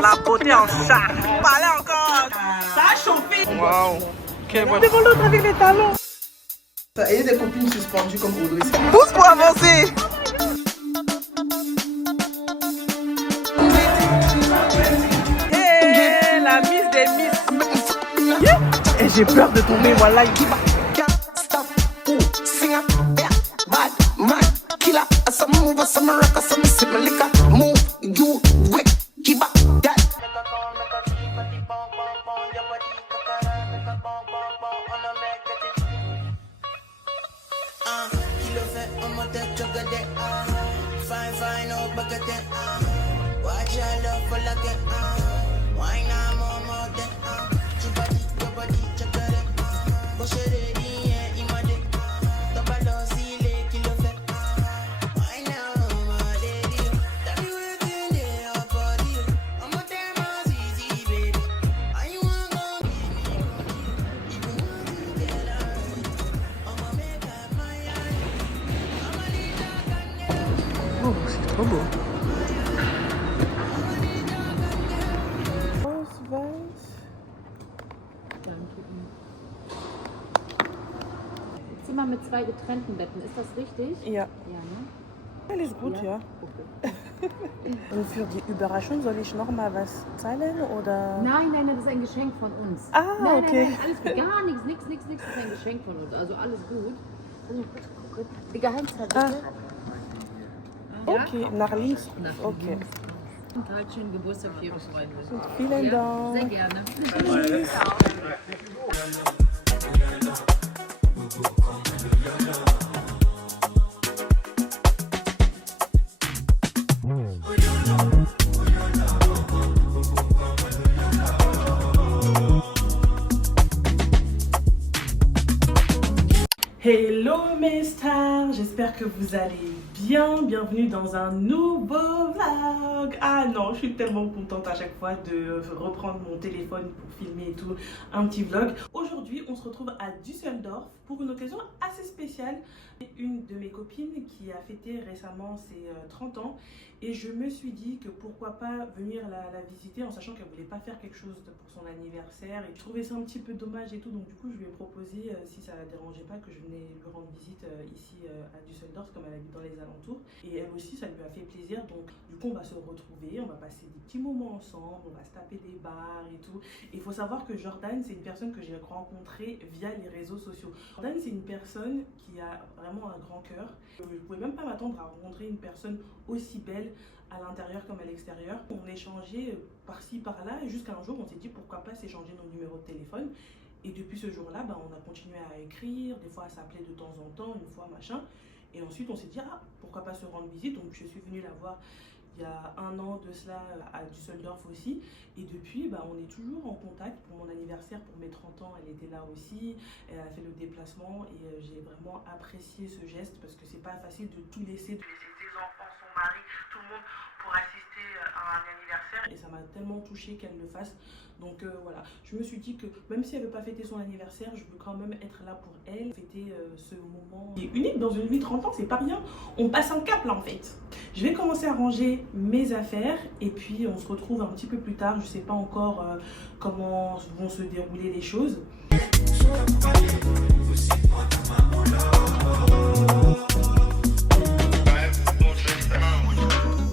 La beauté en chat. Parlez encore. Ça a chauffé. Waouh. Devant l'autre avec les talons. Ça y a des copines suspendues comme Audrey. Pousse pour avancer. Hey, la mise des miss. Et j'ai peur de tomber, voilà. Oh, c'est trop beau. Zimmer mit 2 getrennten Betten, ist das richtig? Ja. Ja, ne? Alles gut, ja. Okay. Und für die Überraschung soll ich nochmal was zahlen oder? Nein, das ist ein Geschenk von uns. Ah, nein, okay. Nein, alles gut, gar nichts, nichts, das ist ein Geschenk von uns. Also alles gut. Also kurz gucken. Die Geheimzahl bitte. Okay, nach links. Nach Okay. links. Und halt schönen Geburtstag für Ihre Freunde. Vielen Dank. Sehr gerne. Hello mes stars, j'espère que vous allez bien. Bienvenue dans un nouveau vlog. Ah non, je suis tellement contente à chaque fois de reprendre mon téléphone pour filmer et tout, un petit vlog. Aujourd'hui, on se retrouve à Düsseldorf pour une occasion assez spéciale. Une de mes copines qui a fêté récemment ses 30 ans et je me suis dit que pourquoi pas venir la visiter en sachant qu'elle voulait pas faire quelque chose pour son anniversaire et je trouvais ça un petit peu dommage et tout, donc du coup je lui ai proposé si ça la dérangeait pas que je venais lui rendre visite ici à Düsseldorf comme elle habite dans les alentours et elle aussi ça lui a fait plaisir, donc du coup on va se retrouver, on va passer des petits moments ensemble, on va se taper des bars et tout. Et il faut savoir que Jordan c'est une personne que j'ai rencontrée via les réseaux sociaux. Jordan c'est une personne qui a vraiment un grand cœur. Je ne pouvais même pas m'attendre à rencontrer une personne aussi belle à l'intérieur comme à l'extérieur. On échangeait par-ci par-là et jusqu'à un jour on s'est dit pourquoi pas s'échanger nos numéros de téléphone. Et depuis ce jour-là, on a continué à écrire, des fois à s'appeler de temps en temps, une fois machin. Et ensuite on s'est dit pourquoi pas se rendre visite. Donc je suis venue la voir il y a un an de cela à Düsseldorf aussi. Et depuis, on est toujours en contact. Pour mon anniversaire, pour mes 30 ans, elle était là aussi. Elle a fait le déplacement et j'ai vraiment apprécié ce geste parce que c'est pas facile de tout laisser. De laisser ses enfants, son mari, tout le monde pour assister à un anniversaire. Et ça m'a tellement touchée qu'elle le fasse. Donc voilà, je me suis dit que même si elle ne veut pas fêter son anniversaire, je veux quand même être là pour elle, fêter ce moment qui est unique dans une vie de 30 ans, c'est pas rien. On passe un cap là en fait. Je vais commencer à ranger mes affaires et puis on se retrouve un petit peu plus tard. Je sais pas encore comment vont se dérouler les choses.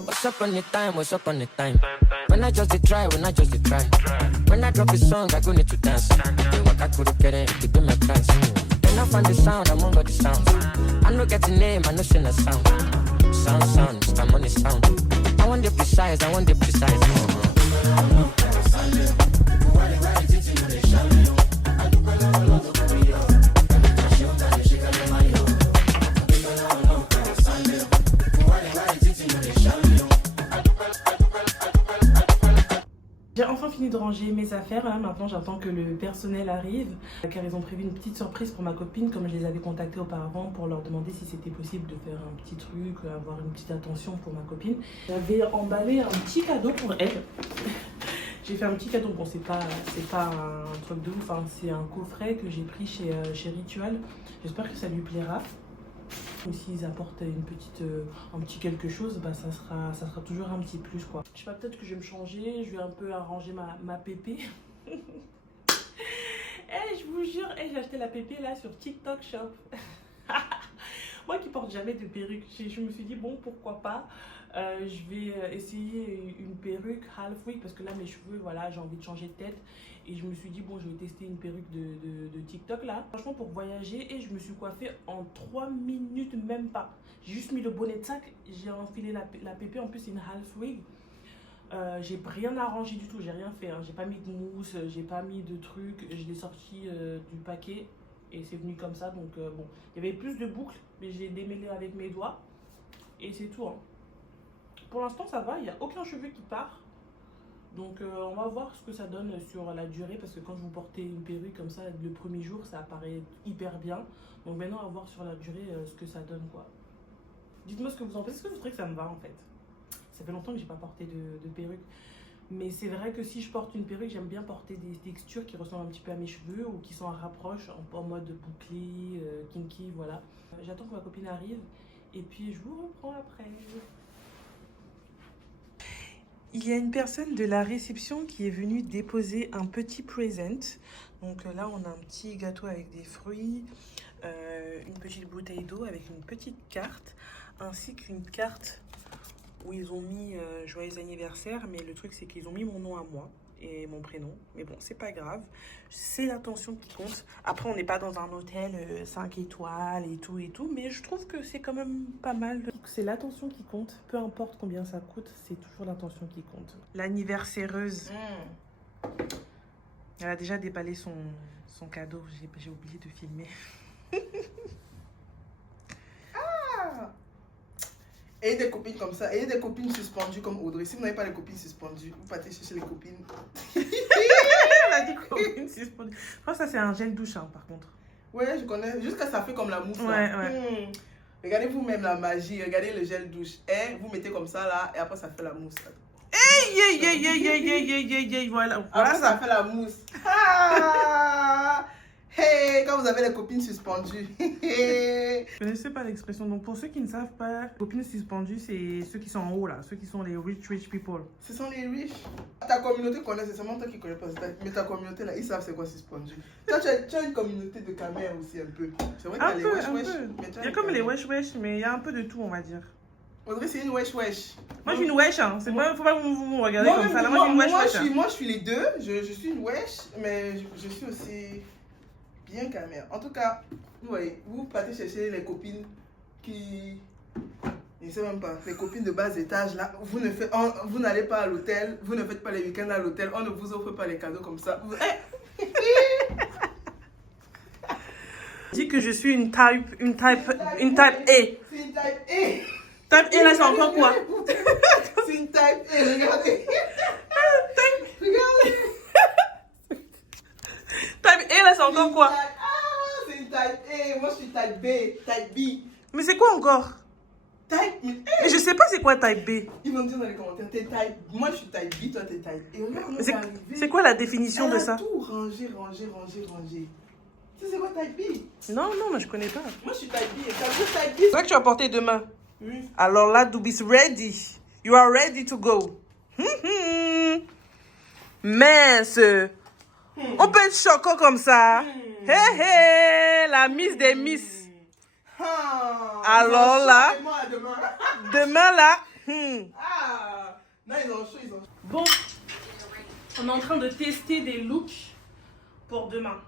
What's up on the time, what's up on the time? When I just try, when I just try. When I drop a song, I go need to dance. They walk, I couldn't get it, to do my trance. When I find the sound, I'm on the sound. I know get the name, I know sing the sound. Sound, Mr. Money sound. I want the precise, J'ai enfin fini de ranger mes affaires, maintenant j'attends que le personnel arrive car ils ont prévu une petite surprise pour ma copine comme je les avais contactés auparavant pour leur demander si c'était possible de faire un petit truc, avoir une petite attention pour ma copine. J'avais emballé un petit cadeau pour elle. J'ai fait un petit cadeau, bon c'est pas un truc de ouf, c'est un coffret que j'ai pris chez Ritual. J'espère que ça lui plaira. S'ils apportent un petit quelque chose, bah, ça sera toujours un petit plus, quoi. Je sais pas, peut-être que je vais me changer, je vais un peu arranger ma pépé. Je vous jure, j'ai acheté la pépé là sur TikTok Shop. Moi qui porte jamais de perruque, je me suis dit bon, pourquoi pas. Je vais essayer une perruque half wig parce que là mes cheveux, voilà, j'ai envie de changer de tête. Et je me suis dit bon, je vais tester une perruque de TikTok là. Franchement, pour voyager, et je me suis coiffée en 3 minutes, même pas. J'ai juste mis le bonnet de sac, j'ai enfilé la pépé, en plus c'est une half wig. J'ai rien arrangé du tout, j'ai rien fait, hein. J'ai pas mis de mousse, j'ai pas mis de trucs, je l'ai sorti du paquet et c'est venu comme ça. Donc bon, il y avait plus de boucles, mais j'ai démêlé avec mes doigts et c'est tout, hein. Pour l'instant ça va, il n'y a aucun cheveu qui part. Donc on va voir ce que ça donne sur la durée, parce que quand vous portez une perruque comme ça, le premier jour ça apparaît hyper bien. Donc maintenant on va voir sur la durée ce que ça donne, quoi. Dites-moi ce que vous en pensez, est-ce que vous trouvez que ça me va en fait? Ça fait longtemps que j'ai pas porté de perruque. Mais c'est vrai que si je porte une perruque, j'aime bien porter des textures qui ressemblent un petit peu à mes cheveux ou qui sont en rapproche, en mode bouclé, kinky, voilà. J'attends que ma copine arrive et puis je vous reprends après. Il y a une personne de la réception qui est venue déposer un petit present. Donc là, on a un petit gâteau avec des fruits, une petite bouteille d'eau avec une petite carte, ainsi qu'une carte où ils ont mis joyeux anniversaire, mais le truc c'est qu'ils ont mis mon nom à moi et mon prénom. Mais bon, c'est pas grave, c'est l'intention qui compte. Après, on n'est pas dans un hôtel 5 étoiles et tout, mais je trouve que c'est quand même pas mal. C'est l'attention qui compte, peu importe combien ça coûte, c'est toujours l'attention qui compte. L'anniversaireuse, elle a déjà déballé son cadeau, j'ai oublié de filmer. Et des copines comme ça, et des copines suspendues comme Audrey. Si vous n'avez pas les copines suspendues, vous partez chercher les copines. Elle a dit copines suspendues. Je crois que ça c'est un gel douche, hein, par contre. Ouais, je connais. Jusqu'à ça fait comme la mousse. Ouais, là. ouais. Regardez vous-même la magie, regardez le gel douche. Et vous mettez comme ça là, et après ça fait la mousse. Voilà. Après ça fait la mousse. Ah! Hey, quand vous avez les copines suspendues. Je ne connaissais pas l'expression. Donc pour ceux qui ne savent pas, copines suspendues, c'est ceux qui sont en haut là, ceux qui sont les rich people. Ce sont les riches. Ta communauté connaît, c'est seulement toi qui connais pas. Mais ta communauté là, ils savent c'est quoi suspendu. Toi, tu as une communauté de caméras aussi un peu. C'est vrai qu'il y a les wesh wesh. Il y a comme les wesh wesh, mais il y a un peu de tout, on va dire. Audrey, c'est une wesh wesh. Moi, je suis une wesh, hein. C'est pas, faut pas vous regarder comme ça. Là, moi, je suis une wesh wesh. Moi, je suis les deux. Je suis une wesh, mais je suis aussi bien caméra. En tout cas, vous voyez, vous partez chercher les copines qui... Je ne sais même pas, les copines de bas étage là, vous n'allez pas à l'hôtel, vous ne faites pas les week-ends à l'hôtel, on ne vous offre pas les cadeaux comme ça. Dis que je suis une type A. C'est une type A. Type A là, c'est encore quoi? C'est une type A, regardez. Regardez. Type A là, c'est encore quoi? Ah, c'est une type A, moi je suis type B, type B. Mais c'est quoi encore? Type, mais je sais pas c'est quoi type B. Ils vont dire dans les commentaires, t'es type, moi je suis type B, toi t'es type A. C'est quoi la définition de ça? Tout rangé. Tu sais c'est quoi type B? Non, moi je connais pas. Moi je suis type B, et t'as vu type B? C'est quoi que tu vas porter demain? Oui. Alors là, Doobie's ready. You are ready to go. Mince. On peut être choquant comme ça. Hé, la miss des miss. Alors là, demain là. Ah, non, ils ont chaud. Bon, on est en train de tester des looks pour demain.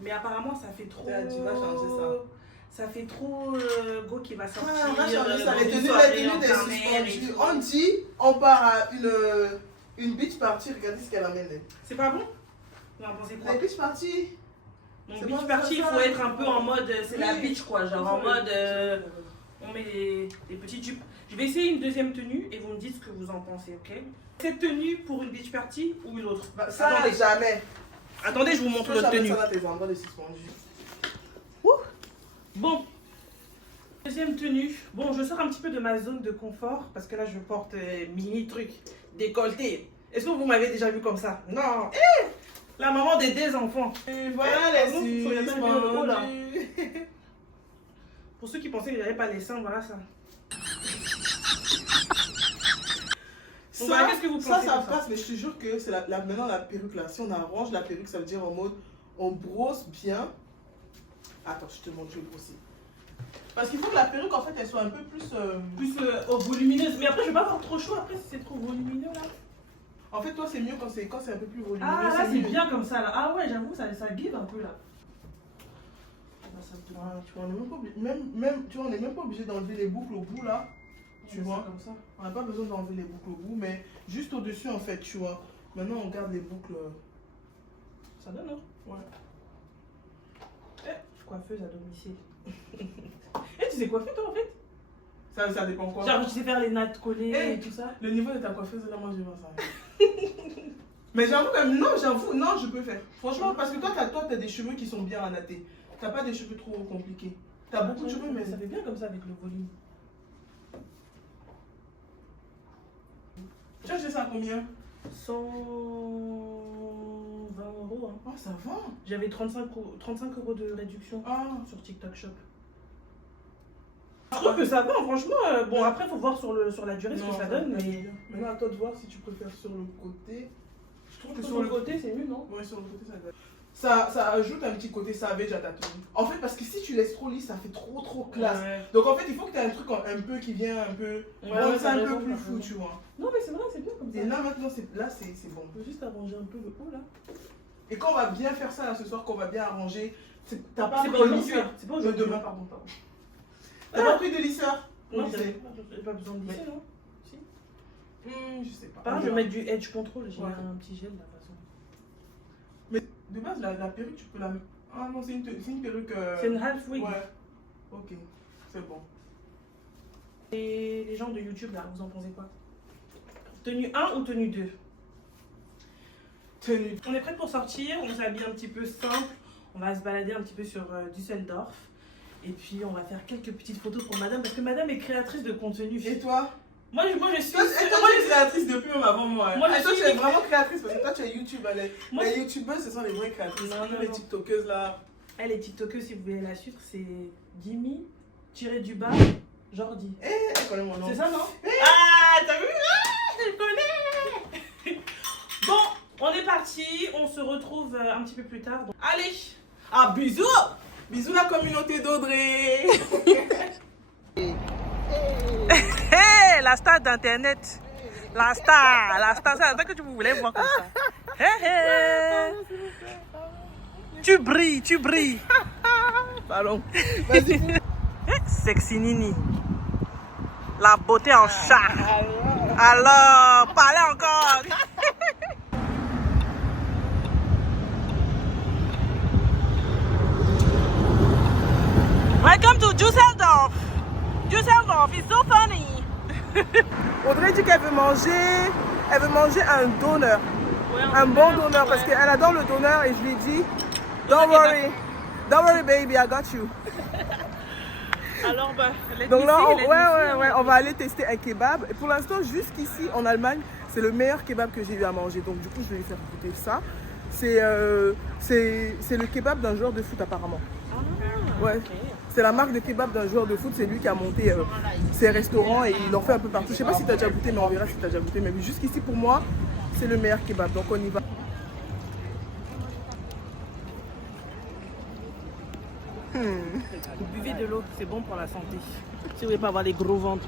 Mais apparemment, ça fait trop. Tu vas changer ça. Ça fait trop go qui va sortir. On va changer ça. Les tenues des suspendues. On dit, on part à une beach party. Regardez ce qu'elle amène. C'est pas bon? Vous en pensez quoi? La beach party. Donc beach party, il faut être un peu en mode, c'est la beach quoi, genre en mode, on met des petites jupes. Je vais essayer une deuxième tenue et vous me dites ce que vous en pensez, ok? Cette tenue pour une beach party ou une autre? Bah, ça, attendez. Jamais. Attendez, je vous montre l'autre tenue. Ça dans tes endroits de suspendus. Bon, deuxième tenue. Bon, je sors un petit peu de ma zone de confort parce que là, je porte mini truc décolleté. Est-ce que vous m'avez déjà vu comme ça? Non. La maman des enfants. Et voilà les suspendus. Pour ceux qui pensaient que j'avais pas les seins, voilà ça. Donc voilà, qu'est-ce que vous pensez Ça de passe, mais je te jure que c'est maintenant la perruque là. Si on arrange la perruque, ça veut dire en mode on brosse bien. Attends, je te montre, je vais brosser. Parce qu'il faut que la perruque en fait elle soit un peu plus. Volumineuse. Mais après, je vais pas avoir trop chaud après si c'est trop volumineux là. En fait, toi c'est mieux quand c'est un peu plus volumineux. Ah là, c'est mieux. bien comme ça là. Ah ouais, j'avoue, ça give un peu là. Voilà, tu vois, on n'est même pas obligé, tu vois, on n'est même pas obligé d'enlever les boucles au bout là. Tu vois, comme ça. on n'a pas besoin d'enlever les boucles au bout, mais juste au-dessus en fait, tu vois. Maintenant on garde les boucles. Ça donne, non? Ouais. Coiffeuse à domicile. Et tu sais coiffer toi en fait? Ça dépend quoi. Genre tu sais faire les nattes collées Eh, et tout ça? Le niveau de ta coiffeuse là, moi je vois ça. Mais j'avoue quand même, non, je peux faire. Franchement, parce que toi t'as des cheveux qui sont bien anattés. T'as pas des cheveux trop compliqués. T'as beaucoup de cheveux, mais ça fait bien comme ça avec le volume. Tu as acheté ça à combien? 120 euros. Hein. Oh, ça va. J'avais 35 euros de réduction sur TikTok Shop. Je trouve que ça va, franchement. Bon, après, il faut voir sur la durée ce que ça donne. Mais maintenant, à toi de voir si tu préfères sur le côté. je trouve que sur le côté, c'est mieux, non? Ouais, sur le côté, ça va. Ça ajoute un petit côté savage à ta tenue. En fait, parce que si tu laisses trop lisse, ça fait trop classe. Ouais. Donc en fait, il faut que tu aies un truc un peu qui vient un peu. Ouais, c'est un peu plus fou, tu vois. Non, mais c'est vrai, c'est bien comme ça. Et là, maintenant, c'est bon. On peut juste arranger un peu le haut là. Et quand on va bien faire ça là ce soir, qu'on va bien arranger, t'as pas C'est pris pas de aujourd'hui. lisseur. C'est pas aujourd'hui. Demain, pardon. T'as pas pris de lisseur? Non, Lycée. j'ai pas besoin de lisser, non? Si. Je sais pas. Par contre, je vais mettre du edge control. J'ai Ouais. un petit gel de la façon. Mais de base, la perruque, tu peux la mettre. Ah non, c'est une perruque. C'est une half wig. Ouais. Ok, c'est bon. Et les gens de YouTube là, vous en pensez quoi? Tenue 1 ou tenue 2? Tenue. On est prêt pour sortir, on s'habille un petit peu simple. On va se balader un petit peu sur Düsseldorf. Et puis on va faire quelques petites photos pour madame, parce que madame est créatrice de contenu. Et toi? Moi je suis. Toi, tu es créatrice depuis même avant moi. Moi, je toi, suis tu es vraiment créatrice parce que toi, tu es YouTube. Moi- Les youtubeuses, ce sont les vraies créatrices. Non, Les non. tiktokeuses là. Elle est TikTokeuse, si vous voulez la suivre, c'est Jimmy _du-bas Jordi. Elle connaît mon nom. C'est ça, non? Ah, t'as vu? Ah, je le connais. Bon, on est parti. On se retrouve un petit peu plus tard. Donc, allez. Ah, bisous! Bisous la communauté d'Audrey! Hey, la star d'internet. La star, c'est ça que tu voulais voir comme ça. Hey, hey. Tu brilles. Pardon. Vas-y. Sexy Nini. La beauté en chat. Alors, parlez encore. Welcome to Düsseldorf. Düsseldorf is so funny. Audrey dit qu'elle veut manger un donneur. Ouais, Un bon donneur parce qu'elle adore le donneur et je lui ai dit don't worry baby, I got you. Alors, bah, Donc là, on va aller tester un kebab. Et pour l'instant, jusqu'ici en Allemagne, c'est le meilleur kebab que j'ai eu à manger. Donc du coup, je vais lui faire goûter ça. C'est le kebab d'un joueur de foot apparemment. Ouais. C'est la marque de kebab d'un joueur de foot. C'est lui qui a monté ses restaurants et il en fait un peu partout. Je sais pas si tu as déjà goûté, mais on verra si tu as déjà goûté. Mais jusqu'ici, pour moi, c'est le meilleur kebab. Donc on y va. Vous buvez de l'eau, c'est bon pour la santé. Si vous voulez pas avoir des gros ventres.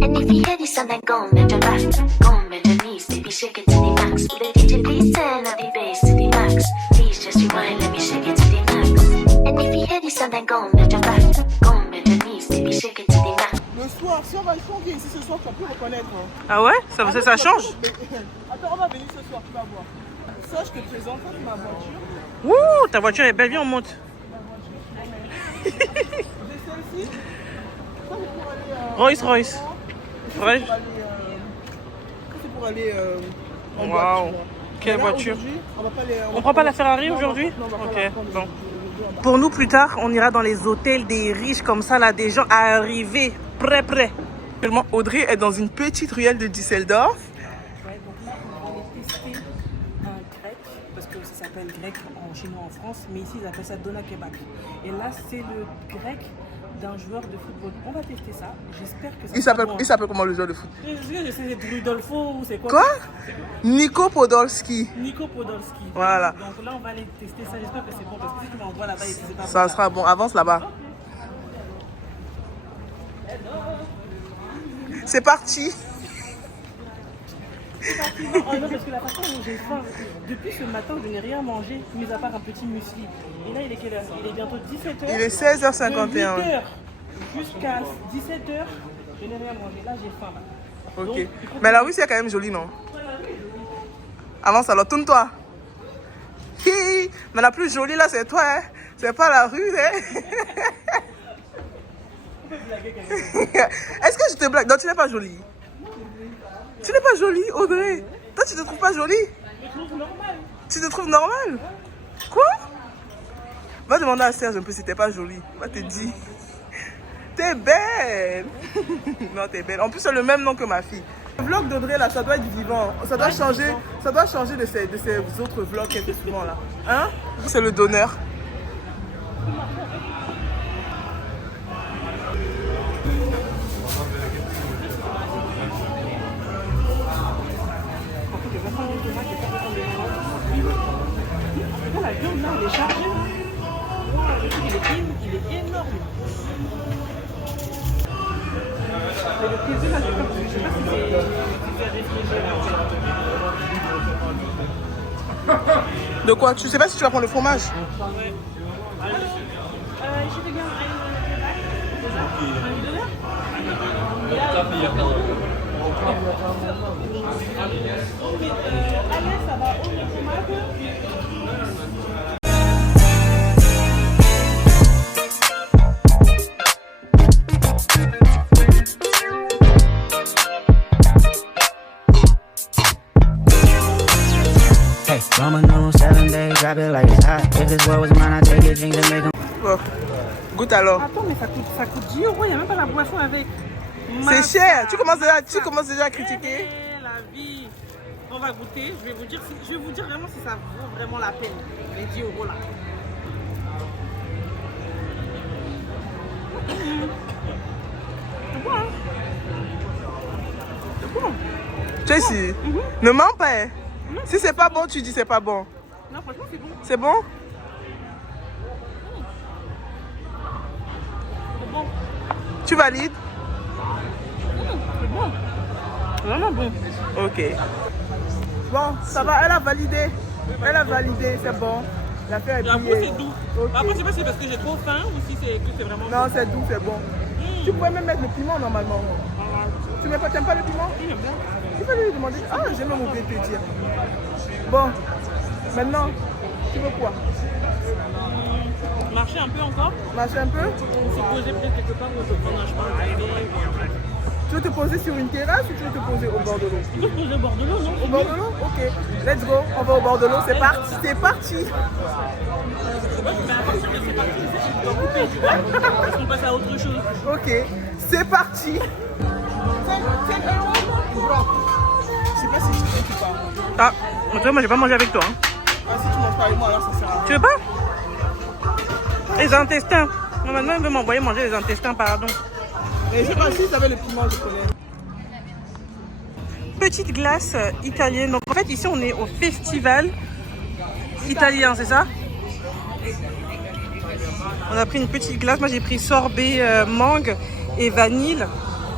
And if you hear this song, then go on, bend your back, go on, bend your knees, baby, shake it to the max. The DJ, please turn up the bass to the max. Please just rewind, let me shake it to the max. And if you hear this song, then go on, bend your back, go on, bend your knees, baby, shake it to the max. Le soir, si on va ici ce soir, tu vas plus reconnaître. Hein. Ah ouais? Ça change? Attends, on va venir ce soir, tu vas voir. Ça, je te présente ma voiture. Ouh, ta voiture est belle, viens on monte. J'ai celle-ci. Ça, c'est pour aller. Rolls Royce. Ça, Ouais. c'est pour aller en Waouh. boîte. Quelle Là, voiture? aujourd'hui, on va pas aller. On prend pas la Ferrari Non, aujourd'hui? non, on va pas Ok, la prendre bon. aujourd'hui. Pour nous, plus tard, on ira dans les hôtels des riches comme ça, là, des gens arrivés, prêts. Actuellement, Audrey est dans une petite ruelle de Düsseldorf. Ouais, donc là, on va aller tester un grec, parce que ça s'appelle grec chez nous en France, mais ici ils appellent ça Dona Kebab. Et là, c'est le grec d'un joueur de football. On va tester ça. J'espère que ça Il s'appelle comment le joueur de foot? Je sais c'est Rudolfo ou c'est quoi? Quoi? Nico Podolski. Nico Podolski. Voilà. Donc là, on va aller tester ça. J'espère que c'est bon parce que si tu m'envoies là-bas et que c'est pas bon. Ça sera bon. Avance là-bas. C'est parti. Oh non, parce que la façon dont j'ai faim, depuis ce matin, je n'ai rien mangé, mis à part un petit muesli. Et là, il est quelle heure? Il est bientôt 17h. Il est 16h51. De 8h jusqu'à 17h, je n'ai rien mangé. Là, j'ai faim. Là. Ok. Donc, Mais la rue, c'est quand même joli, non? Avance alors, tourne-toi. Hi. Mais la plus jolie là, c'est toi, hein? C'est pas la rue, hein? Est-ce que je te blague? Non, tu n'es pas jolie. Tu n'es pas jolie, Audrey. Toi, tu te trouves pas jolie? je trouve normal. Tu te trouves normale? Quoi? Va demander à Serge un peu si t'es pas jolie. Va te dire. T'es belle. Non, t'es belle. En plus, c'est le même nom que ma fille. Le vlog d'Audrey, là, ça doit être vivant. Ça doit changer de ces autres vlogs qu'elle fait souvent, là. Hein? C'est le donneur. La viande là, elle est chargée. Il est énorme. Mais le plaisir là, je sais pas si c'est De quoi? Tu sais pas si tu vas prendre le fromage? Ouais. Je te garde allez, ça va au fromage. Hey, Roman numeral 7 days, drop it like it's hot. If this world was mine, I'd take your dreams and make them. Bon. Goûte alors. Attends, mais ça coûte 10 €, il n'y a même pas la boisson avec. C'est cher. Tu commences déjà à critiquer. La vie. On va goûter. Je vais vous dire vraiment si ça vaut vraiment la peine. Les 10 € là. C'est bon, hein? C'est bon. Tracy, ne mens pas. Hein. Si c'est pas bon, tu dis c'est pas bon. Non, franchement, c'est bon. C'est bon? C'est bon. Tu valides? C'est bon. Vraiment bon. Ok. Bon, ça va, elle a validé. Elle a validé, c'est bon. L'affaire est J'avoue, pliée. c'est doux. Ok. Après, je sais pas si c'est parce que j'ai trop faim ou si c'est que c'est vraiment Non, bon. c'est doux, c'est bon. Tu pourrais même mettre le piment normalement. Tu n'aimes pas le piment? Oui, j'aime bien. Tu peux lui demander. Ah, j'ai même oublié de te dire. Bon, maintenant, tu veux quoi? Marcher un peu encore. Marcher un peu? On se poser peut-être quelque part où on peut prendre un chemin de café. Tu veux te poser sur une terrasse ou tu veux te poser au bord de l'eau? Tu peux te poser au bord de l'eau, non? Au bord de l'eau? Ok. Let's go. On va au bord de l'eau. C'est parti. C'est parti. Mais à partir de c'est parti, je dois couper, tu vois. Parce qu'on passe à autre chose. Ok. C'est parti. Je sais pas si tu veux ou pas. Ah, moi j'ai pas mangé avec toi. Hein. Ah, si tu manges pas avec moi, alors ça sert à rien. Tu veux pas? Les intestins. Normalement, elle veut m'envoyer manger les intestins, pardon. Mais je sais pas si tu avais le piment, je connais. Petite glace italienne. Donc en fait, ici, on est au festival italien, c'est ça? On a pris une petite glace. Moi, j'ai pris sorbet mangue et vanille.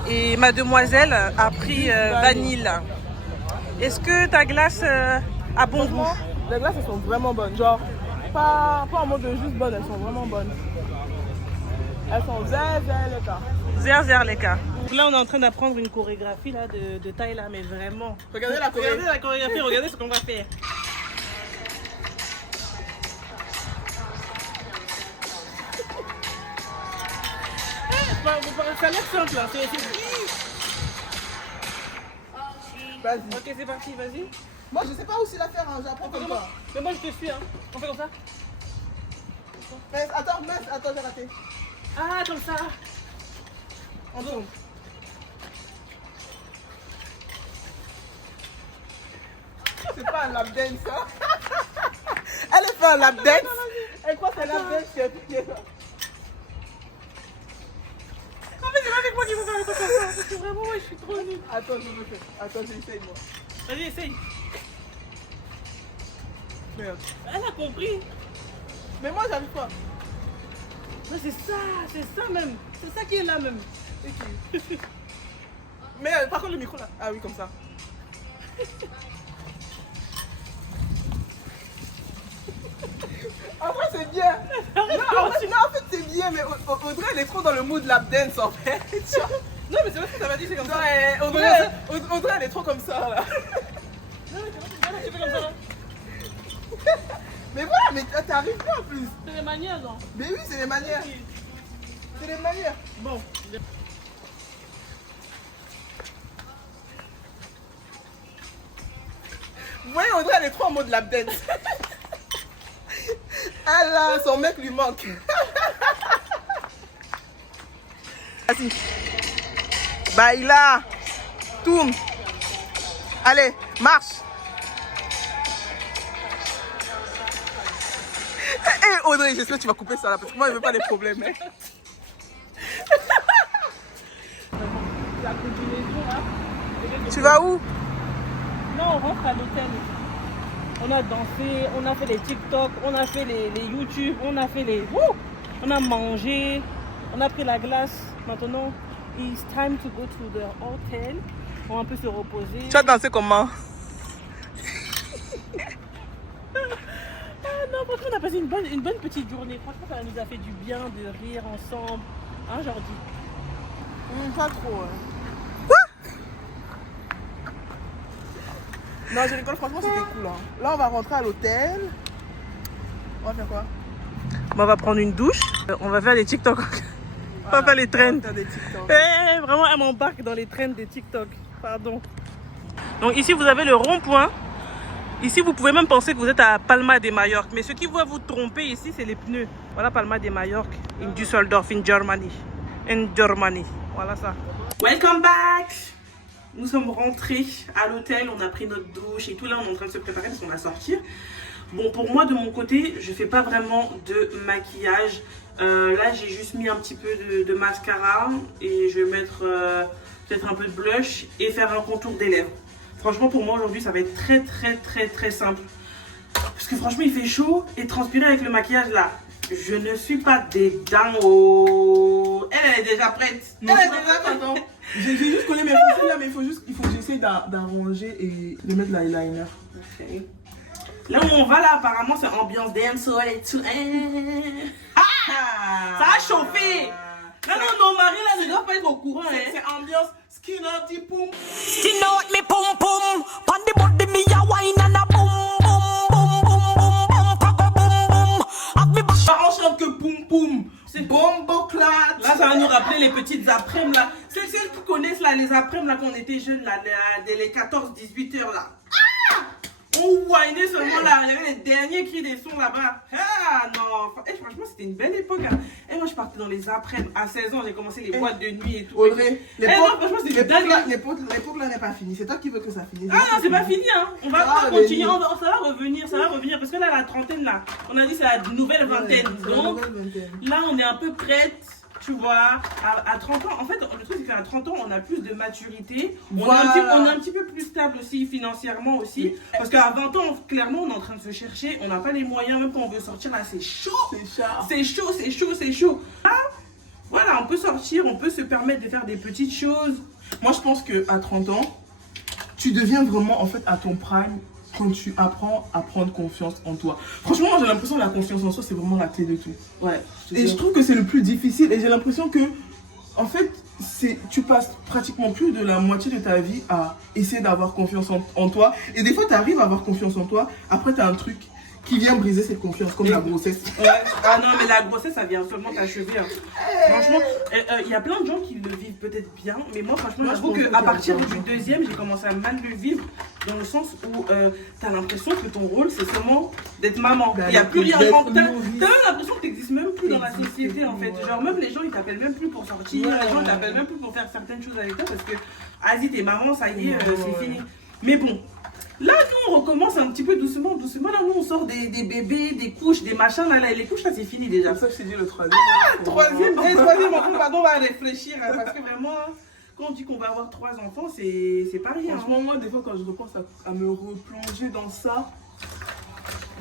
Et mademoiselle a pris vanille. Est-ce que ta glace a bon goût? Les glaces, elles sont vraiment bonnes. Genre, pas en mode juste bonnes, elles sont vraiment bonnes. Elles sont Zer les cas. Donc là, on est en train d'apprendre une chorégraphie là, de taille là, mais vraiment. Regardez la chorégraphie, regardez ce qu'on va faire. Ça a l'air simple, hein. Vas-y. Ok, c'est parti, vas-y. Moi, je sais pas aussi la faire, hein. J'apprends comme toi. Mais moi, je te suis, hein. On fait comme ça. Mais attends, j'ai raté. Ah, comme ça. On tourne. C'est pas un lap dance, ça. fait un lap dance. Elle croit que c'est un lap dance qui est piqué. En fait, c'est pas avec moi qui faut faire un truc comme ça. Parce que vraiment, ouais, je suis trop nulle. Attends, je me fais. Attends, j'essaye moi. Vas-y, essaye. Merde. Elle a compris. Mais moi, j'arrive pas. Non, c'est ça même. C'est ça qui est là même. Ok. Mais par contre, le micro là. Ah oui, comme ça. En vrai, c'est bien. Non, en fait, c'est bien, mais Audrey, elle est trop dans le mood lap dance en fait. Non, mais c'est vrai que t'avais dit, c'est comme ça. Non, Audrey, elle est trop comme ça là. Non, mais c'est vrai que tu fais comme ça là. Mais voilà, mais t'arrives pas en plus. C'est les manières, non? Mais oui, c'est les manières. C'est les manières. Bon. Vous voyez, Audrey, elle est trop en mode lap dance. Ah là, son mec lui manque. Vas-y. Baila. Tourne. Allez, marche. Hé Audrey, j'espère que tu vas couper ça là, parce que moi je veux pas des problèmes. Hein. La combinaison là. Tu vas où? Non, on rentre à l'hôtel. On a dansé, on a fait les TikTok, on a fait les YouTube, on a fait les... Wouh! On a mangé, on a pris la glace. Maintenant, it's time to go to the hotel. On va un peu se reposer. Tu as dansé comment? Ah non, franchement, on a passé une bonne petite journée. Franchement, ça nous a fait du bien de rire ensemble. Hein, Jordi? Pas trop. Hein. Non, je rigole, franchement, c'était cool. Hein. Là, on va rentrer à l'hôtel. On va faire quoi? On va prendre une douche. On va faire des TikTok. On va faire les trends. Vraiment, elle m'embarque dans les trends des TikTok. Pardon. Donc ici, vous avez le rond-point. Ici, vous pouvez même penser que vous êtes à Palma de Mallorca. Mais ce qui va vous tromper ici, c'est les pneus. Voilà Palma de Mallorca, in Düsseldorf, in Germany. In Germany. Voilà ça. Welcome back! Nous sommes rentrés à l'hôtel, on a pris notre douche et tout. Là, on est en train de se préparer parce qu'on va sortir. Bon, pour moi, de mon côté, je fais pas vraiment de maquillage. Là, j'ai juste mis un petit peu de mascara et je vais mettre peut-être un peu de blush et faire un contour des lèvres. Franchement, pour moi, aujourd'hui, ça va être très simple. Parce que franchement, il fait chaud et transpirer avec le maquillage là, je ne suis pas dedans. Oh. Elle est déjà prête. Non, elle est déjà prête. Attends. J'ai juste collé mes fossiles là, mais il faut que j'essaie d'arranger et de mettre l'eyeliner. Ok. Là où on va là, apparemment, c'est ambiance dancehall et tout. Ça a chauffé. Non, nos maris là ne doivent pas être au courant. C'est ambiance skin out the poum. Skin out me pum pum. Pan the body me a wine and a boom boom boom boom boom boom coco boom boom. Have me back. Ça enchante que poum poum. C'est bombo clat. Là, ça va nous rappeler les petites après-midi là. Celles qui connaissent là, les après-midi là, quand on était jeunes là, les 14-18 heures là. On whinait seulement là, il y avait les derniers cris des sons là-bas. Ah non, franchement c'était une belle époque. Hein. Et moi je partais dans les après-midi. À 16 ans j'ai commencé les boîtes de nuit et tout. Audrey, l'époque là n'est pas finie. C'est toi qui veux que ça finisse. Ah non, c'est pas fini hein. On va continuer, ça va revenir. Parce que là la trentaine là, on a dit c'est la nouvelle vingtaine. Donc là on est un peu prête. Tu vois, à 30 ans, en fait, le truc c'est qu'à 30 ans, on a plus de maturité. Voilà. On est un petit peu plus stable aussi, financièrement aussi. Parce qu'à 20 ans, clairement, on est en train de se chercher. On n'a pas les moyens, même quand on veut sortir, là, c'est chaud. C'est chaud. Ah, voilà, on peut sortir, on peut se permettre de faire des petites choses. Moi, je pense qu'à 30 ans, tu deviens vraiment, en fait, à ton prime. Quand tu apprends à prendre confiance en toi. Franchement, moi j'ai l'impression que la confiance en soi, c'est vraiment la clé de tout. Ouais. Et je trouve que c'est le plus difficile. Et j'ai l'impression que, en fait, tu passes pratiquement plus de la moitié de ta vie à essayer d'avoir confiance en toi. Et des fois, tu arrives à avoir confiance en toi. Après, tu as un truc qui vient briser cette confiance, comme la grossesse. Ouais. Ah non, mais la grossesse, ça vient seulement t'achever. Hein. Franchement, il y a plein de gens qui le vivent peut-être bien, mais moi, franchement, j'avoue qu'à partir du deuxième, j'ai commencé à mal le vivre, dans le sens où t'as l'impression que ton rôle, c'est seulement d'être maman. Il n'y a plus rien. T'as même l'impression que t'existes même plus dans la société, en fait. Genre, même les gens, ils t'appellent même plus pour sortir, les gens, ils t'appellent même plus pour faire certaines choses avec toi, parce que, vas-y, t'es maman, ça y est, c'est fini. Mais bon. Là, nous, on recommence un petit peu doucement, doucement. Là, nous, on sort des bébés, des couches, des machins. Là, les couches, là, c'est fini déjà. Ça, je t'ai dit le troisième. Troisième, pardon, on va réfléchir. Hein, parce que vraiment, quand on dit qu'on va avoir 3 enfants, c'est pas rien. Franchement, moi, des fois, quand je repense à me replonger dans ça,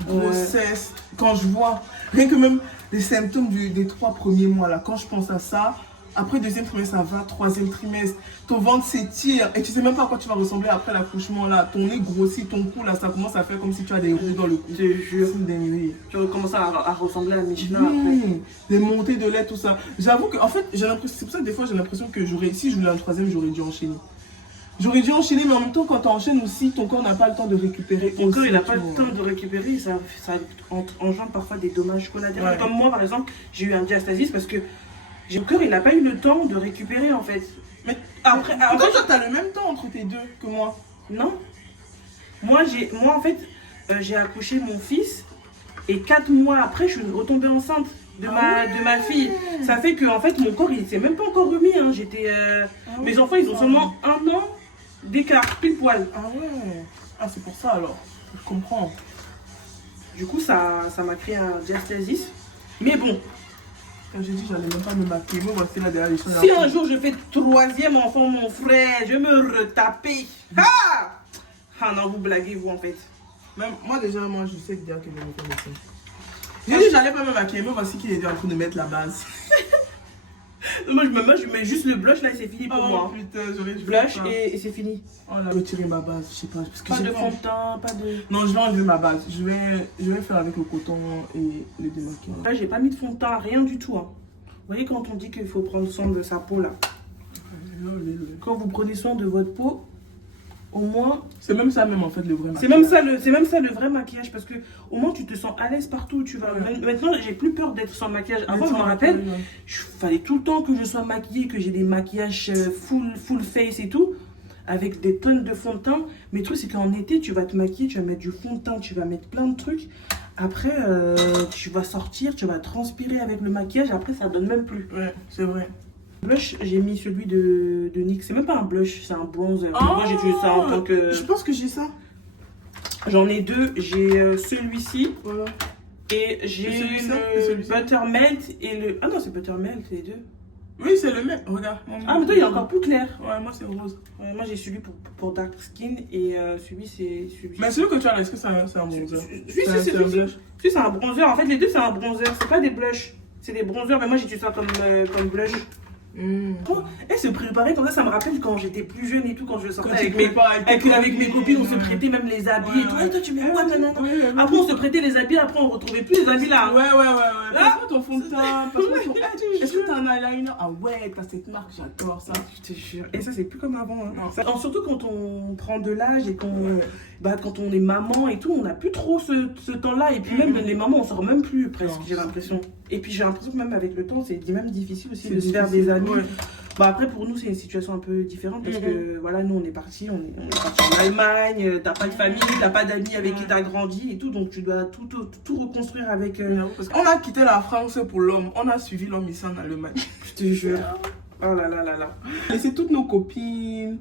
grossesse, quand je vois, rien que même les symptômes des 3 premiers mois, là, quand je pense à ça, après 2e trimestre, ça va, 3e trimestre, ton ventre s'étire et tu sais même pas à quoi tu vas ressembler après l'accouchement, là. Ton nez grossit, ton cou, là, ça commence à faire comme si tu as des roues dans le cou. Je te jure. C'est une dinguerie. Tu recommences à ressembler à Michelin après. Des montées de lait, tout ça. J'avoue que, en fait, j'ai l'impression, c'est pour ça que des fois, j'ai l'impression que si je voulais un 3e, j'aurais dû enchaîner. J'aurais dû enchaîner, mais en même temps, quand tu enchaînes aussi, ton corps n'a pas le temps de récupérer. Ton corps, il n'a pas le temps de récupérer, ça engendre parfois des dommages collatéraux. Ouais. Comme moi, par exemple, j'ai eu un diastasis parce que mon corps, il n'a pas eu le temps de récupérer, en fait. Mais après, toi, tu as le même temps entre tes deux que moi. Non. Moi, en fait, j'ai accouché mon fils et 4 mois après, je suis retombée enceinte de ma fille. Ça fait que, en fait, mon corps, il s'est même pas encore remis. Hein. Mes enfants, ils ont seulement 1 an d'écart, pile poil. Ah ouais. Ah, c'est pour ça alors. Je comprends. Du coup, ça m'a créé un diastasis. Mais bon. Quand j'ai dit, j'allais même pas me maquiller. Moi, voici là derrière les choses. Si un jour je fais 3e enfant, mon frère, je vais me retaper. Ah non, vous blaguez, vous, en fait. Même moi, déjà, je sais que déjà que je vais me faire médecin. J'ai dit, j'allais pas me maquiller. Mais voici qu'il est en train de mettre la base. Moi, je mets juste le blush, là, et c'est fini pour moi. Oh putain, j'aurais dû Blush faire ça. et c'est fini. Oh là, retirer ma base, je sais pas. Parce que Pas j'ai de fond de teint, pas de... Non, je vais enlever ma base. Je vais faire avec le coton et le démaquillage. Là, j'ai pas mis de fond de teint, rien du tout. Hein. Vous voyez, quand on dit qu'il faut prendre soin de sa peau, là. Quand vous prenez soin de votre peau, au moins... C'est même ça, en fait, le vrai maquillage. C'est même ça le vrai maquillage, parce que au moins tu te sens à l'aise partout où tu vas. Ouais. Maintenant, j'ai plus peur d'être sans maquillage. Avant, je me rappelle, il fallait tout le temps que je sois maquillée, que j'ai des maquillages full face et tout, avec des tonnes de fond de teint. Mais le truc, c'est qu'en été, tu vas te maquiller, tu vas mettre du fond de teint, tu vas mettre plein de trucs. Après, tu vas sortir, tu vas transpirer avec le maquillage. Après, ça donne même plus. Ouais, c'est vrai. Blush, j'ai mis celui de NYX. C'est même pas un blush, c'est un bronzer. Moi, j'ai utilisé ça en tant que... Je pense que j'ai ça. J'en ai 2. J'ai celui-ci. Voilà. Et j'ai le Buttermelt et le... Ah non, c'est Buttermelt, les 2. Oui, c'est le même. Regarde. Ah, mais toi, il est encore plus clair. Ouais, moi, c'est rose. Ouais, moi, j'ai celui pour Dark Skin et celui, c'est celui. Mais celui que tu as là, est-ce que c'est un bronzer? C'est un blush. Si, c'est un bronzer. En fait, les deux, c'est un bronzer. C'est pas des blushs. C'est des bronzers, mais moi, j'utilise ça comme blush. Et se préparer comme ça me rappelle quand j'étais plus jeune et tout, quand je sortais avec mes copines, on se prêtait même les habits et tout. Toi, tu mets quoi, nanana. Après, on se prêtait les habits, après, on retrouvait plus les habits là. Ouais. Passe-moi ton fond de teint, passe-moi ton... Est-ce que t'as un eyeliner? Ah ouais, t'as cette marque, j'adore ça. Je te jure. Et ça, c'est plus comme avant. Hein. Surtout quand on prend de l'âge et quand on est maman et tout, on n'a plus trop ce temps-là. Et puis même les mamans, on sort même plus presque, j'ai l'impression. Et puis j'ai l'impression que même avec le temps, c'est même difficile aussi de se faire des amis. Ouais. Bah après, pour nous, c'est une situation un peu différente parce que voilà, nous, on est partis en Allemagne, t'as pas de famille, t'as pas d'amis avec qui t'as grandi et tout, donc tu dois tout reconstruire avec... On a quitté la France pour l'homme, on a suivi l'homme ici en Allemagne. Je te jure. Oh là là là là. Laisser toutes nos copines,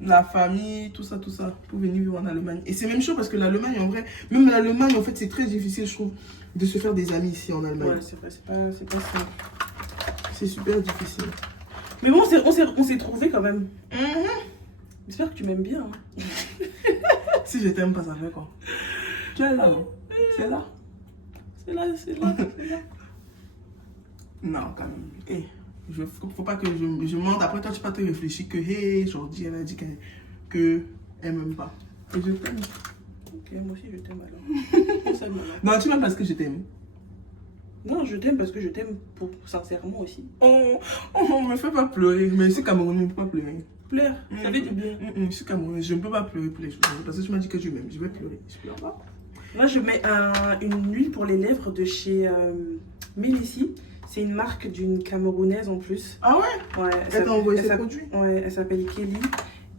la famille, tout ça, pour venir vivre en Allemagne. Et c'est même chaud parce que l'Allemagne, en vrai, même l'Allemagne, en fait, c'est très difficile, je trouve, de se faire des amis ici en Allemagne. Ouais, c'est vrai, c'est pas simple. C'est super difficile. Mais bon, on s'est trouvés quand même. J'espère que tu m'aimes bien. Hein. Si je t'aime pas, ça fait quoi? Tu es là. C'est là. C'est là. Non, quand même. Hey, faut pas que je mente. Après, toi, tu pas te réfléchir que, hey, aujourd'hui, elle a dit qu'elle m'aime pas. Et je t'aime. Ok, moi aussi, je t'aime alors. Non, tu m'aimes parce que je t'aime. Non, je t'aime parce que je t'aime sincèrement aussi. On me fait pas pleurer. Mais je suis Camerounais, je ne peux pas pleurer. Pleure, ça fait du bien. Je suis Camerounais, je ne peux pas pleurer pour les choses. Parce que tu m'as dit que tu m'aimes, je vais pleurer. Je pleure pas. Là, je mets une huile pour les lèvres de chez Mélissi. C'est une marque d'une Camerounaise en plus. Ah ouais? Ouais. Elle t'a envoyé ses produits? Ouais, elle s'appelle Kelly.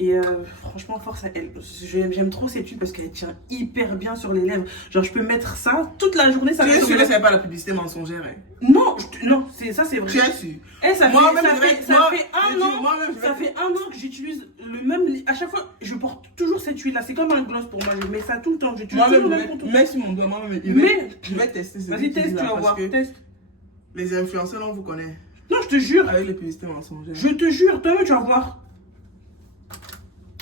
Et franchement, force à elle. J'aime trop cette huile parce qu'elle tient hyper bien sur les lèvres. Genre, je peux mettre ça toute la journée. Ça Tu es reste sûr sur que mes c'est pas la publicité mensongère, hein? Non, non, ça c'est vrai. Tu es sûr? Eh, ça Moi-même, fait un an. moi-même, Ça fait un an que j'utilise le même. À chaque fois, je porte toujours cette huile-là. C'est comme un gloss pour moi. Je mets ça tout le temps. J'utilise toujours le même contour. Mets sur mon doigt, moi-même. Mais- Je vais tester. Vas-y, teste, tu vas voir. Teste. Les influenceurs, on vous connaît. Non, je te jure. Avec les publicités mensongères. Je te jure, toi-même, tu vas voir.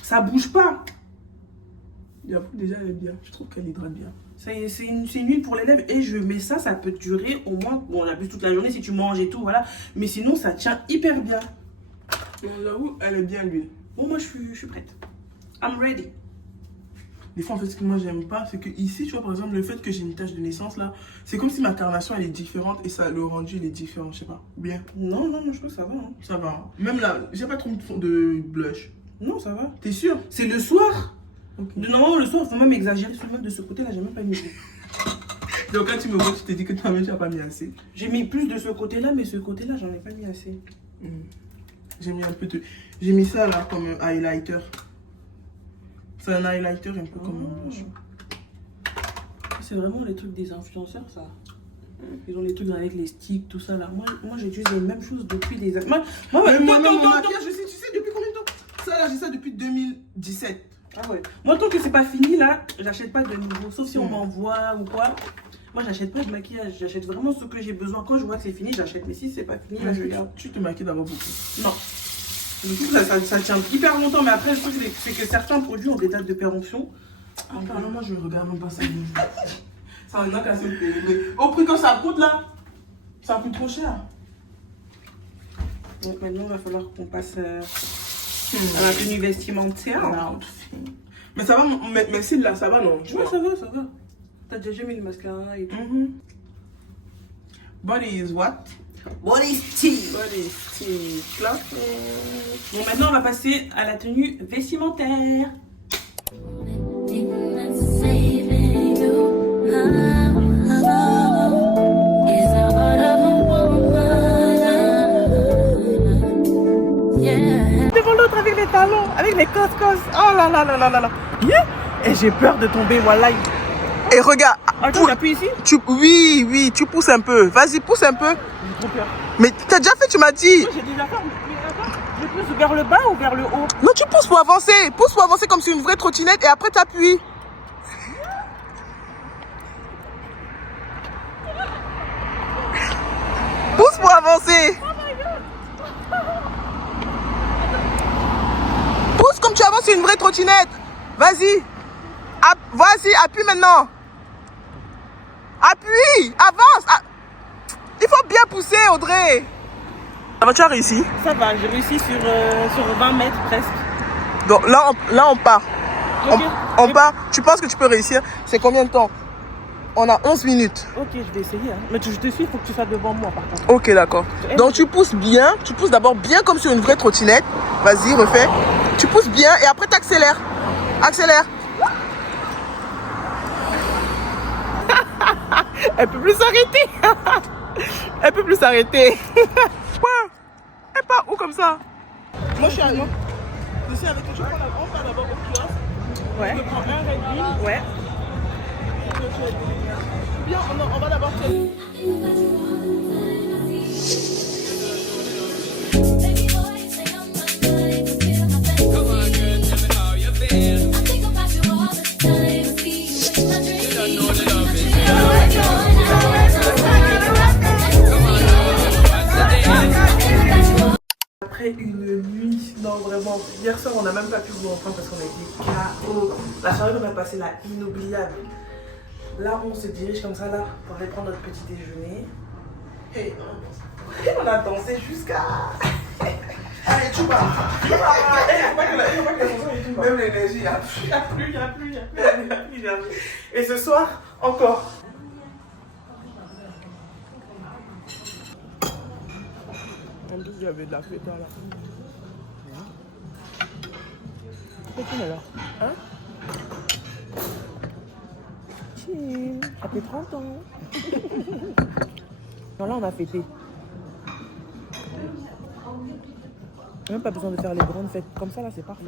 Ça bouge pas. Déjà, elle est bien. Je trouve qu'elle hydrate bien. C'est une huile pour les lèvres et je mets ça, ça peut durer au moins, bon, on abuse toute la journée si tu manges et tout, voilà. Mais sinon, ça tient hyper bien. J'avoue, elle est bien l'huile. Bon, moi, je suis prête. I'm ready. Des fois, en fait, ce que moi, j'aime pas, c'est que ici, tu vois, par exemple, le fait que j'ai une tache de naissance, là, c'est comme si ma carnation, elle est différente et ça, le rendu, il est différent, je sais pas. Ou bien? Non, je trouve que ça va. Hein. Ça va. Hein. Même là, j'ai pas trop de blush. Non, ça va. T'es sûr? C'est le soir. Ok. Non, le soir, il faut même exagérer. Même de ce côté-là, j'ai même pas mis. Donc, quand tu me vois, tu te dis que toi-même, tu as pas mis assez. J'ai mis plus de ce côté-là, mais ce côté-là, j'en ai pas mis assez. J'ai mis un peu de... J'ai mis ça, là, comme un highlighter. C'est un highlighter un peu comme un blush. C'est vraiment les trucs des influenceurs, ça. Ils ont les trucs avec les sticks, tout ça, là. Moi j'utilise les mêmes choses depuis des années. Moi, mon maquillage, je sais, tu sais, depuis combien de temps? Ça, là, j'ai ça depuis 2017. Ah ouais. Moi, tant que c'est pas fini, là, j'achète pas de nouveau. Sauf si on m'envoie ou quoi. Moi, j'achète pas de maquillage. J'achète vraiment ce que j'ai besoin. Quand je vois que c'est fini, j'achète. Mais si c'est pas fini, là, je garde. Tu te maquilles d'abord beaucoup? Non. Du coup, ça tient hyper longtemps. Mais après, le truc, c'est que certains produits ont des dates de péremption. Apparemment, moi, je regarde même pas ça. Ça en a cassé le pays. Mais au prix que ça coûte, là, ça coûte trop cher. Donc maintenant, il va falloir qu'on passe à la tenue vestimentaire. Mais ça va, mais si là, ça va, non? Ouais, ça va, ça va. T'as déjà mis le mascara et tout. Body is what? Body style. Body stick. Là. Bon, maintenant, on va passer à la tenue vestimentaire. Devant l'autre avec les talons, avec les coscos. Oh là là là là là là. Yeah. Et j'ai peur de tomber, voilà. Et regarde. Attends, j'appuie ici. Oui, tu pousses un peu. Vas-y, pousse un peu. J'ai trop peur. Mais t'as déjà fait, tu m'as dit. J'ai déjà fait. Je pousse vers le bas ou vers le haut? Non, tu pousses pour avancer. Pousse pour avancer comme sur une vraie trottinette et après t'appuies. Pousse pour avancer. Pousse comme tu avances sur une vraie trottinette. Vas-y. Vas-y, appuie maintenant. Appuie. Avance. Il faut bien pousser, Audrey. Ça va, tu as réussi? Ça va, j'ai réussi sur 20 mètres presque. Donc là, on part. Ok. On part. Tu penses que tu peux réussir? C'est combien de temps? On a 11 minutes. Ok, je vais essayer. Hein. Mais je te suis, il faut que tu sois devant moi par contre. Ok, d'accord. Donc tu pousses bien. Tu pousses d'abord bien comme sur une vraie trottinette. Vas-y, refais. Tu pousses bien et après tu accélères. Accélère. Elle peut plus s'arrêter. Elle peut plus s'arrêter. Ouais. Elle part où comme ça? Moi je suis avec toi. Je suis avec toi. On part d'abord au kiosque. Ouais. Je prends un Red Bull. Ouais. Bien, on va d'abord checker. Après une nuit, non vraiment, hier soir on n'a même pas pu vous reprendre parce qu'on a été KO. La soirée qu'on a passée là, inoubliable. Là on se dirige comme ça là pour aller prendre notre petit déjeuner. Et on a dansé jusqu'à... Allez, tu vas. Même l'énergie, il n'y a plus. Et ce soir, encore. En plus, il y avait de la feta là. Qu'est-ce que tu mets là? Hein? Chill. Ça fait 30 ans. Non, là on a fêté. Même pas besoin de faire les grandes fêtes. Comme ça, là, c'est parfait.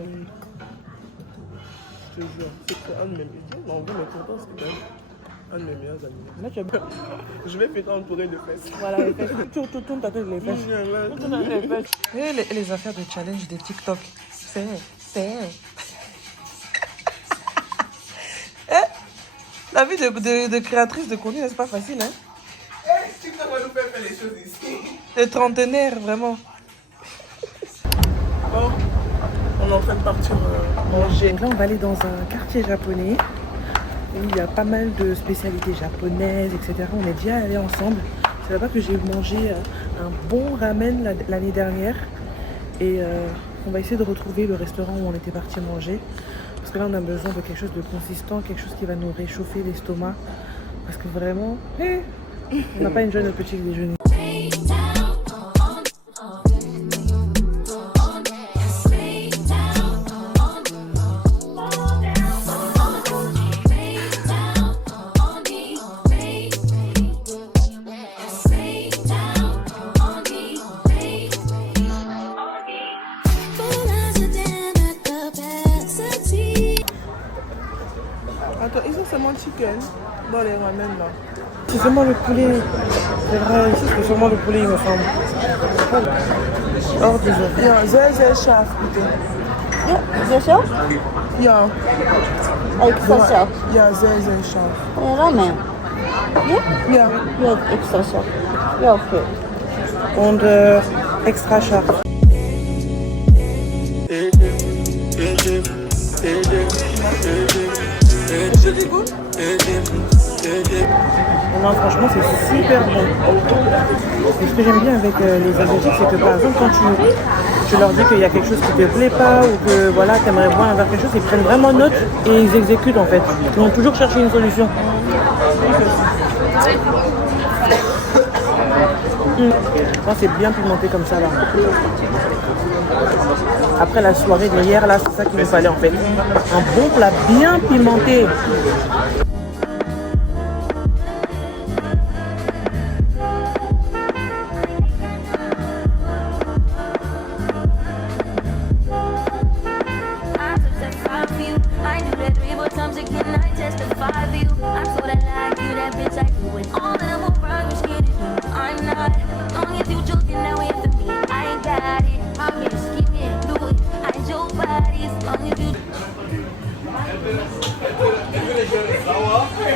Je te jure, c'est un de mes meilleurs. En vrai, mais pourtant, c'est quand même un de mes meilleurs amis. Là, tu as bien. Je vais faire quand tourner de fesses. Voilà, les fesses. Tu tournes ta tête les fesses. Et les affaires de challenge des TikTok. C'est. La vie de créatrice de contenu, c'est pas facile, hein? TikTok va nous faire les choses ici. Les trentenaires, vraiment. Bon, on est en train de partir manger. Donc là, on va aller dans un quartier japonais où il y a pas mal de spécialités japonaises, etc. On est déjà allés ensemble. C'est là-bas que j'ai mangé un bon ramen l'année dernière. Et on va essayer de retrouver le restaurant où on était parti manger. Parce que là, on a besoin de quelque chose de consistant, quelque chose qui va nous réchauffer l'estomac. Parce que vraiment, on n'a pas une journée de petit déjeuner. Attends, ils ont seulement chicken dans les ramen là. C'est seulement le poulet. C'est vrai, ici c'est seulement le poulet, il me semble. Hors des autres. Ja, sehr scharf bitte. Ja, sehr scharf? Ja, Extra scharf. ja, sehr scharf. Ramen. Ja. Ja, extra scharf. Ja, okay. Und extra scharf. Non, franchement, c'est super bon. Et ce que j'aime bien avec les Asiatiques, c'est que par exemple, quand tu leur dis qu'il y a quelque chose qui te plaît pas ou que voilà, tu aimerais voir avoir quelque chose, ils prennent vraiment note et ils exécutent en fait. Ils vont toujours chercher une solution. Quand c'est bien pimenté comme ça là. Après la soirée d'hier là, c'est ça qu'il nous fallait en fait. Un bon plat bien pimenté.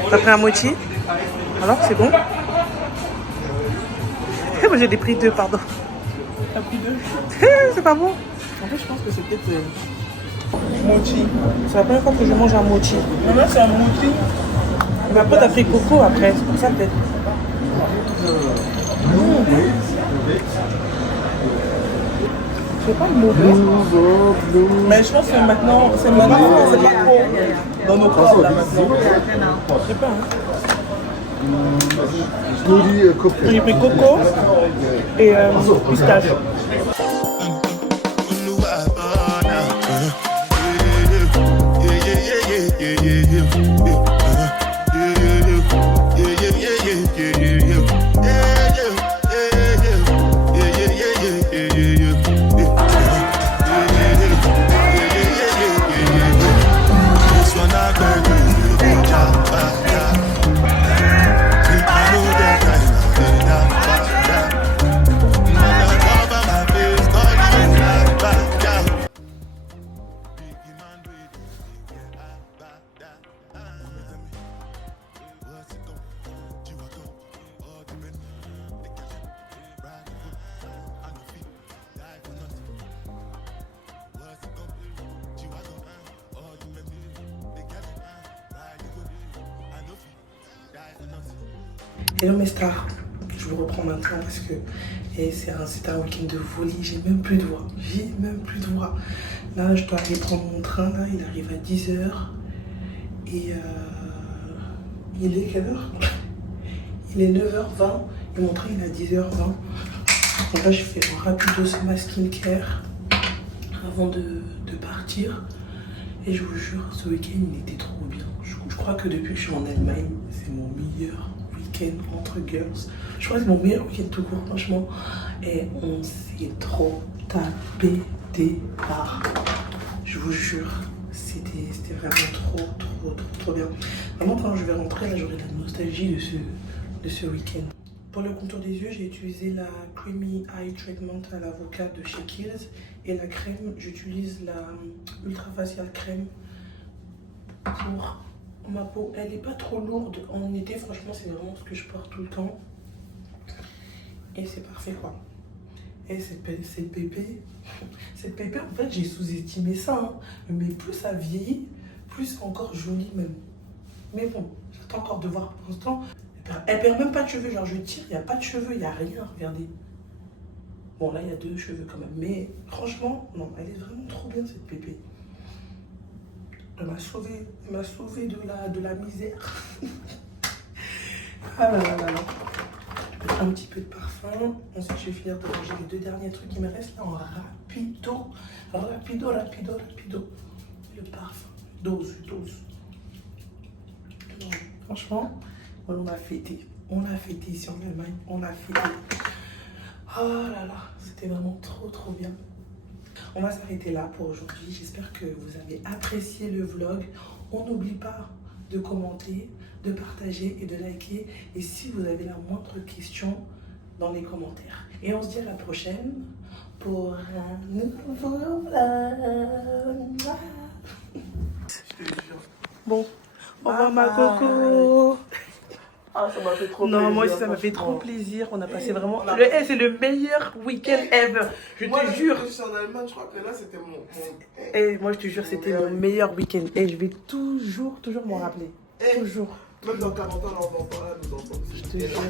T'as pris un mochi? Alors, c'est bon? Moi j'ai des pris deux, pardon. T'as pris deux? C'est pas bon? En fait, je pense que c'est peut-être mochi. C'est la première fois que je mange un mochi. Non, là, c'est un mochi. Mais après, t'as pris coco après, c'est pour ça peut-être. C'est pas mauvais. Mais je pense que maintenant, c'est pas trop dans nos corps là maintenant. Je sais pas, hein. J'ai pris coco et pistache. Hello mes stars, je vous reprends maintenant parce que c'est un week-end de folie, j'ai même plus de voix, Là je dois aller prendre mon train, là il arrive à 10h et il est quelle heure? Il est 9h20 et mon train il est à 10h20. Donc là je fais un rapido sur ma skincare avant de partir et je vous jure ce week-end il était trop bien. Je crois que depuis que je suis en Allemagne c'est mon meilleur week-end. week-end entre girls. Je crois que c'est mon meilleur week-end tout court, franchement. Et on s'est trop tapé des barres. Je vous jure, c'était vraiment trop bien. Vraiment, quand je vais rentrer, là, j'aurai la nostalgie de ce week-end. Pour le contour des yeux, j'ai utilisé la Creamy Eye Treatment à l'avocat de chez Kiehl's. Et la crème, j'utilise la Ultra Facial Crème pour ma peau. Elle n'est pas trop lourde en été, franchement, c'est vraiment ce que je porte tout le temps. Et c'est parfait, quoi. Et cette pépé, en fait, j'ai sous-estimé ça. Hein. Mais plus ça vieillit, plus c'est encore joli même. Mais bon, j'attends encore de voir pour l'instant. Elle perd même pas de cheveux, genre je tire, il n'y a pas de cheveux, il n'y a rien, regardez. Bon là il y a 2 cheveux quand même, mais franchement, non, elle est vraiment trop bien cette pépé. Elle m'a sauvé de la misère. Ah là là là là. Un petit peu de parfum, ensuite je vais finir de ranger les 2 derniers trucs qui me restent là en rapido. Le parfum, dose. Non, franchement, on a fêté ici en Allemagne, on a fêté. Oh là là, c'était vraiment trop bien. On va s'arrêter là pour aujourd'hui. J'espère que vous avez apprécié le vlog. On n'oublie pas de commenter, de partager et de liker. Et si vous avez la moindre question, dans les commentaires. Et on se dit à la prochaine pour un nouveau vlog. Je te jure. Bon, au revoir ma coco. Ah, ça m'a fait trop Non, plaisir. moi aussi ça m'a fait trop plaisir. On a passé vraiment. C'est le meilleur week-end ever. Je Moi, te jure. Je suis en Allemagne, je crois que là c'était mon... Et moi je te jure, c'était mon meilleur week-end. Et je vais toujours m'en rappeler. Toujours. Même dans 40 ans, on va en parler à nos enfants. Je te jure.